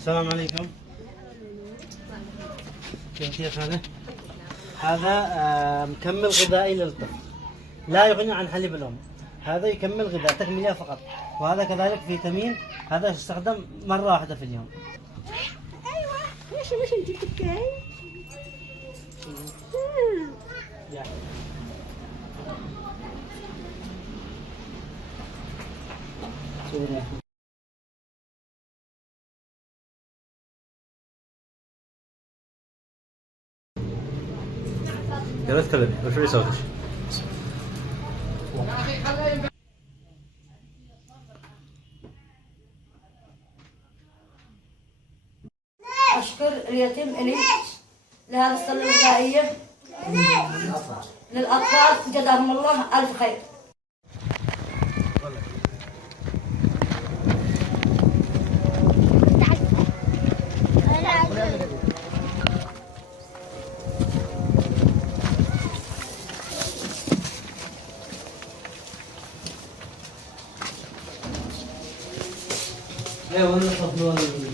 السلام عليكم. كيف هذا؟ هذا مكمل غذائي للطفل، لا يغني عن حليب الأم. هذا يكمل غذاء تكميلية فقط، وهذا كذلك فيتامين. هذا يستخدم مرة واحدة في اليوم. ايوه مش انت بتبكي؟ يلا تكلمي، ارفعي صوتك. أشكر اليتيم إلي لهذه السلة الغذائية للأطفال، جزاهم الله ألف خير. ايه وين الطفل؟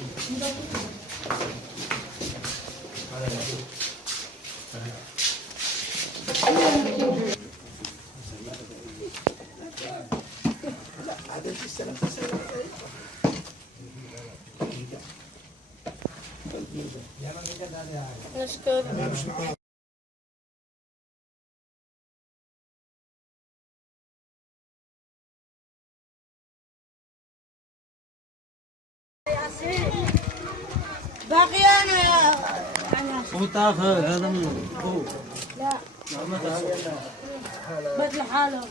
نشكر. باقي أنا هو تعرف هذا من هو. لا بدل حالهم.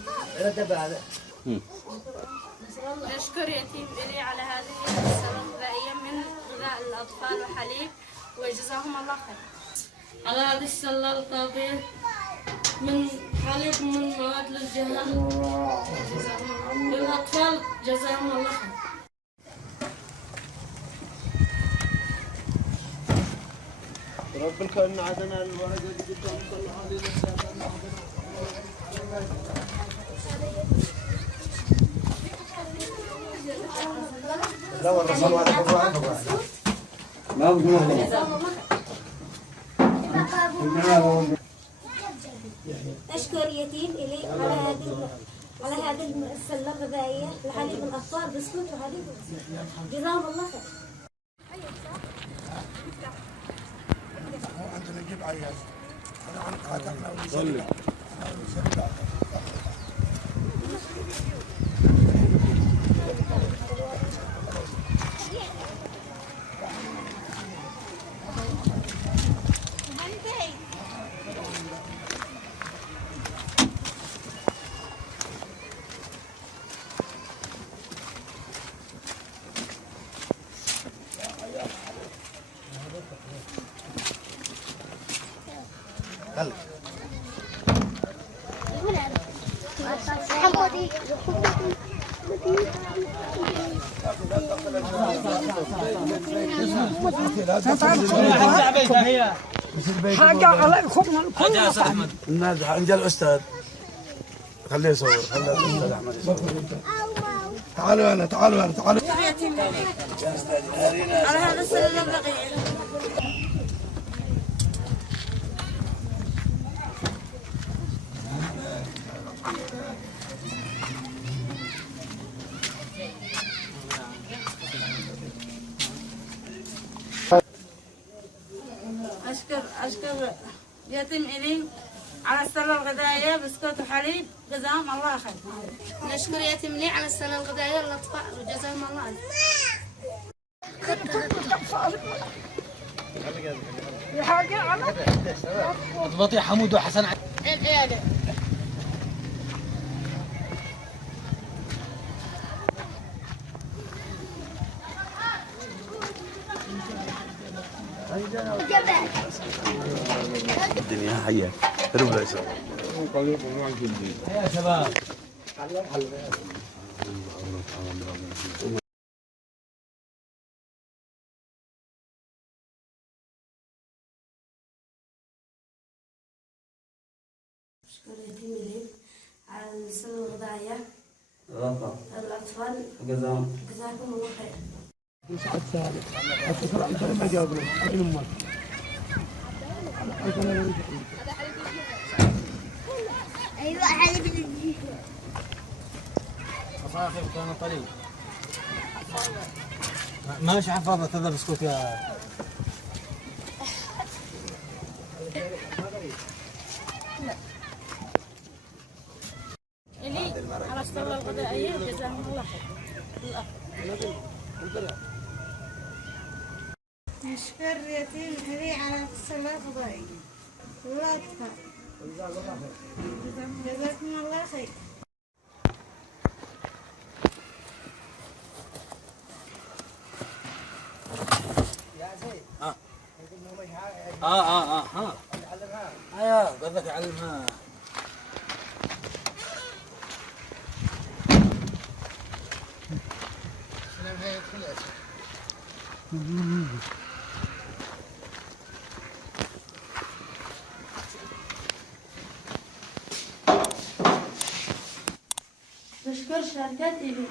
نشكر يتيم إلي على هذه السلة الغذائية من غذاء الأطفال وحليب، وجزاهم الله خير. على هذه السلة الغذائية من حليب من مواد للجهاز للأطفال، جزاهم الله خير. رب الكون عدنا الورقة اللي قدام طلع علينا لا والله صلوا على القرآن ما أشكر يتيم إلي على هذه السلة الغذائية لحليب الأطفال، بسكوت وحليب، جزاهم الله خير. عندنا نجيب عيال أنا حاجة عليكم الكل. الناجح عند الأستاذ خليه يصور، خليه الأستاذ أحمد يصور. تعالوا أنا تعالوا على هذا السلة الغذائية. أشكر يتيم إلي على السلة الغذائية، بسكوت وحليب، جزاهم الله خير. نشكر يتيم إلي على السلة الغذائية للأطفال، وجزاهم الله خير. حاجة على اضبطي حمود وحسن. الدنيا حية هرب لا يصور يا شباب. أشكر يتيم إلي على السلة الغذائية الأطفال للأطفال، جزاهم جزاكم الله خير. سعد سالم اتصل على ما جاوب لك عشان امك ايوه حليب صاحب كان طريق ماشي حفاظة هذا بسكوت يا إلي على الصالة الغذائية جزاهم الله خير. نشكر يتيم إلي على الصلاة الغذائية والأطفال جزاكم الله خير. ايوه قصدك علمها نشكر شركة إلي.